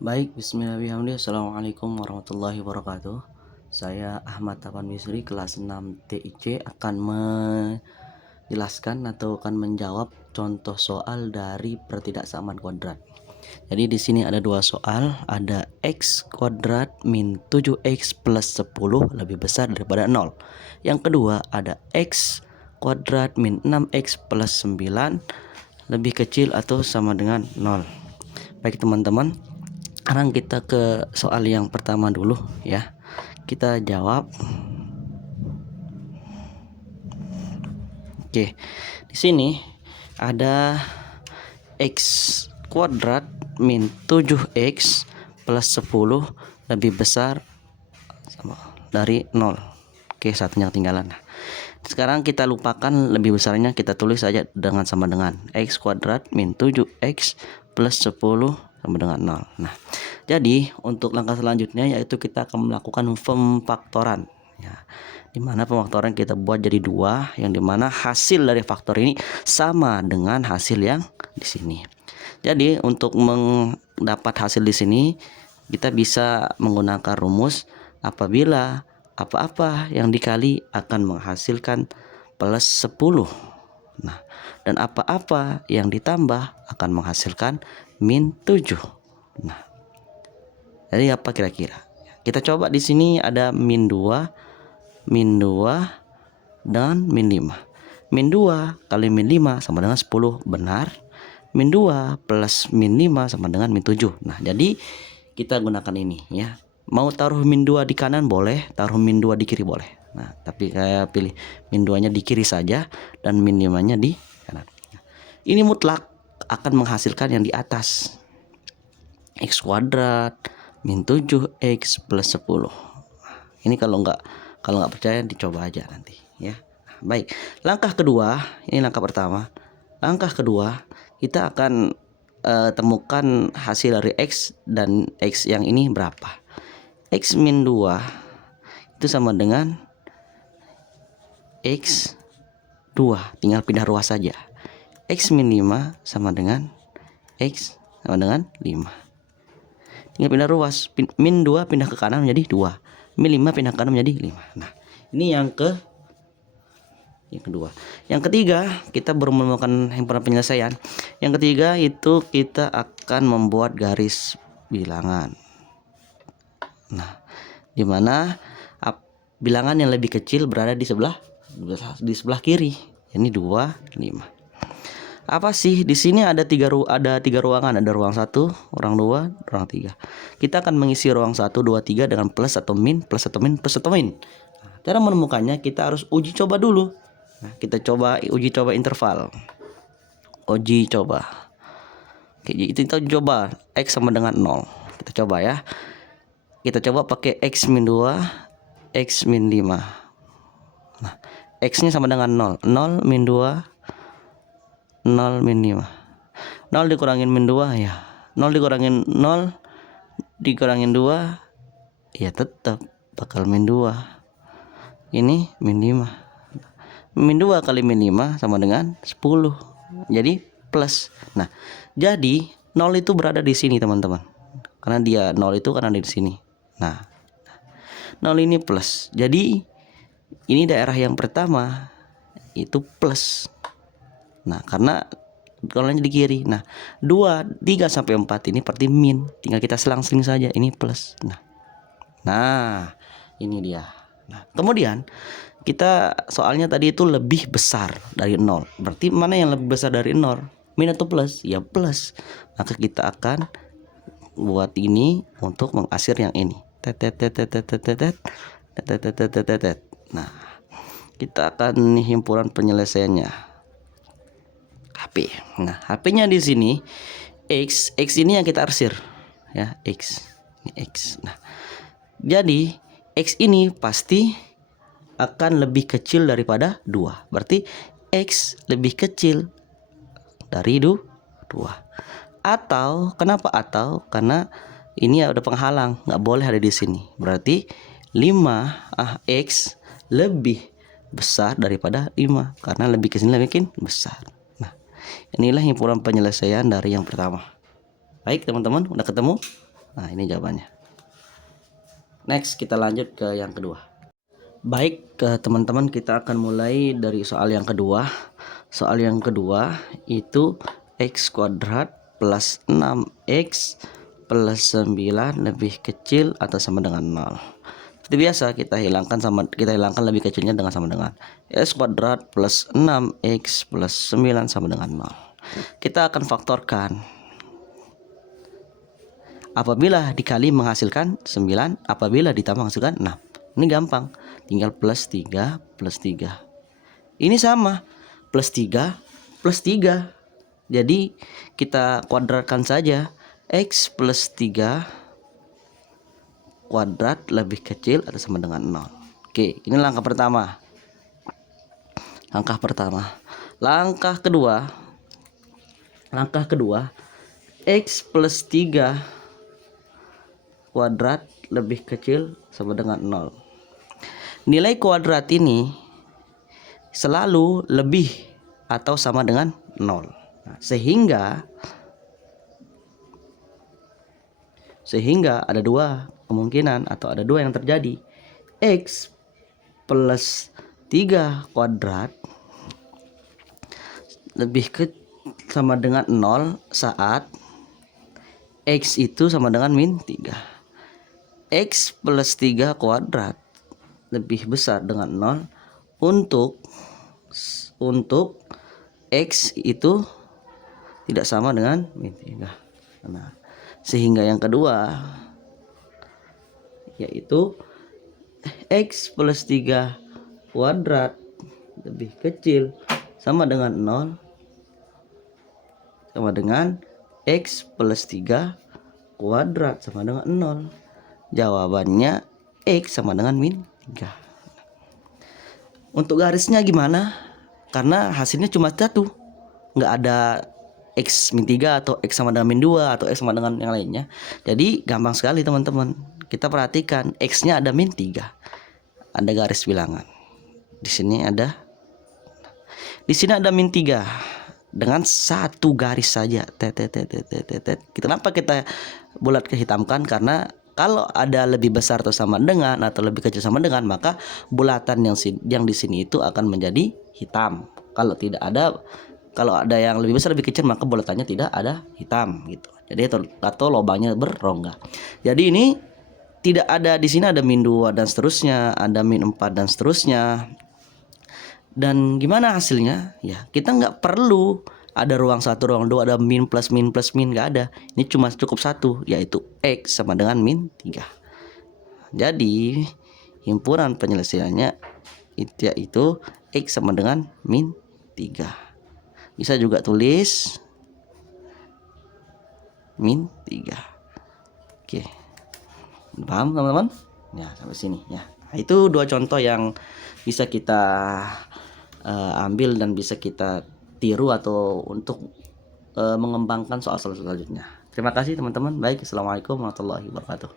Baik, bismillahirrahmanirrahim. Assalamualaikum warahmatullahi wabarakatuh. Saya Ahmad Tapan Misri, kelas 6 TIC, akan menjelaskan atau akan menjawab contoh soal dari pertidaksamaan kuadrat. Jadi di sini ada dua soal, ada x kuadrat min 7x plus 10 lebih besar daripada 0. Yang kedua ada x kuadrat min 6x plus 9 lebih kecil atau sama dengan 0. Baik teman-teman, sekarang kita ke soal yang pertama dulu ya. Kita jawab. Oke. Di sini ada x kuadrat min 7x plus 10 lebih besar sama dari 0. Oke, satunya ketinggalan. Sekarang kita lupakan lebih besarnya, kita tulis saja dengan sama dengan x kuadrat min 7x plus 10 sama dengan 0. Nah, jadi untuk langkah selanjutnya yaitu kita akan melakukan pemfaktoran ya, dimana pemfaktoran kita buat jadi 2, yang dimana hasil dari faktor ini sama dengan hasil yang di sini. Jadi untuk mendapat hasil di sini kita bisa menggunakan rumus apabila apa-apa yang dikali akan menghasilkan plus 10. Nah, dan apa-apa yang ditambah akan menghasilkan min 7. Nah, jadi apa kira-kira? Kita coba di sini ada min 2, dan min 5. Min 2 kali min 5 sama dengan 10, benar. Min 2 plus min 5 sama dengan min 7. Nah, jadi kita gunakan ini ya. Mau taruh min 2 di kanan boleh, taruh min 2 di kiri boleh. Nah, tapi saya pilih min 2-nya di kiri saja dan min 5-nya di kanan. Ini mutlak akan menghasilkan yang di atas. X kuadrat min 7x plus 10. Ini kalau nggak percaya dicoba aja nanti ya. Baik, langkah kedua, ini langkah pertama. Langkah kedua, kita akan temukan hasil dari x, dan x yang ini berapa. X min 2 itu sama dengan x 2, tinggal pindah ruas saja. X min 5 sama dengan x sama dengan 5. Tinggal pindah ruas, min 2 pindah ke kanan menjadi 2, min 5 pindah ke kanan menjadi 5. Nah, ini yang kedua. Yang ketiga, kita baru menemukan himpunan penyelesaian. Yang ketiga itu kita akan membuat garis bilangan. Nah, dimana bilangan yang lebih kecil berada di sebelah kiri. Ini 2, 5. Apa sih di sini ada tiga ruangan, ada ruang 1, ruang 2, ruang 3. Kita akan mengisi ruang 1, 2, 3 dengan plus atau min, plus atau min, plus atau min. Nah, cara menemukannya kita harus uji coba dulu. Nah, kita coba uji coba interval. Uji coba. Oke, kita coba x sama dengan 0. Kita coba ya. Kita coba pakai x min 2, x min 5. Nah, x-nya sama dengan 0. 0 min 2, 0 min 5. 0 dikurangin min 2 ya. 0 dikurangin 0 dikurangin 2 ya tetap bakal min 2. Ini min 5. Min 2 kali min 5 sama dengan 10. Jadi plus. Nah, jadi 0 itu berada di sini teman-teman. Karena dia 0 itu karena di sini. Nah, 0 ini plus. Jadi ini daerah yang pertama itu plus. Nah, karena nolnya di kiri. Nah, 2, 3 sampai 4 ini berarti min. Tinggal kita selang-seling saja, ini plus. Nah, ini dia. Nah, kemudian kita soalnya tadi itu lebih besar dari 0. Berarti mana yang lebih besar dari 0? Min atau plus? Ya plus. Maka kita akan buat ini untuk mengasir yang ini. Nah, kita akan himpunan penyelesaiannya. HP. Nah, HP-nya di sini x ini yang kita arsir ya, x. Ini x. Nah, jadi x ini pasti akan lebih kecil daripada 2. Berarti x lebih kecil dari 2. Atau kenapa atau? Karena ini ada penghalang, nggak boleh ada di sini. Berarti 5x lebih besar daripada 5 karena lebih ke sini lebih besar. Inilah himpunan penyelesaian dari yang pertama. Baik teman-teman, udah ketemu? Nah, ini jawabannya. Next, kita lanjut ke yang kedua. Baik, teman-teman, kita akan mulai dari soal yang kedua. Soal yang kedua itu x kuadrat plus 6x plus 9 lebih kecil atau sama dengan 0. Seperti biasa, kita hilangkan lebih kecilnya dengan sama dengan x kuadrat plus 6x plus 9 sama dengan 0. Kita akan faktorkan. Apabila dikali menghasilkan 9, apabila ditambah menghasilkan 6. Ini gampang, tinggal plus 3 plus 3. Ini sama, plus 3 plus 3. Jadi kita kuadratkan saja, x plus 3 kuadrat lebih kecil atau sama dengan 0. Oke, ini langkah pertama. Langkah kedua, x plus 3 kuadrat lebih kecil sama dengan 0. Nilai kuadrat ini selalu lebih atau sama dengan 0. Nah, sehingga ada dua kemungkinan atau ada dua yang terjadi. X plus 3 kuadrat lebih sama dengan 0 saat x itu sama dengan min 3. X plus 3 kuadrat lebih besar dengan 0 untuk x itu tidak sama dengan min 3. Nah, sehingga yang kedua yaitu x plus 3 kuadrat lebih kecil sama dengan 0 sama dengan x plus 3 kuadrat sama dengan 0. Jawabannya x sama dengan min 3. Untuk garisnya gimana? Karena hasilnya cuma satu, nggak ada x min 3 atau x sama dengan min 2 atau x sama dengan yang lainnya. Jadi gampang sekali teman-teman. Kita perhatikan x-nya ada min 3. Ada garis bilangan. Di sini ada min 3 dengan satu garis saja. Kenapa kita bulat kehitamkan? Karena kalau ada lebih besar atau sama dengan atau lebih kecil sama dengan, maka bulatan yang di sini itu akan menjadi hitam. Kalau ada yang lebih besar lebih kecil, maka bulatannya tidak ada hitam gitu. Jadi atau lubangnya berrongga. Jadi ini tidak ada, di sini ada min 2 dan seterusnya, ada min 4 dan seterusnya. Dan gimana hasilnya? Ya, kita nggak perlu ada ruang 1, ruang 2, ada min plus min nggak ada. Ini cuma cukup satu, yaitu x sama dengan min 3. Jadi himpunan penyelesaiannya yaitu x sama dengan min 3. Bisa juga tulis min 3. Oke, paham teman-teman? Ya, sampai sini ya. Nah, itu dua contoh yang bisa kita ambil dan bisa kita tiru atau untuk mengembangkan soal-soal selanjutnya. Terima kasih teman-teman. Baik, assalamualaikum warahmatullahi wabarakatuh.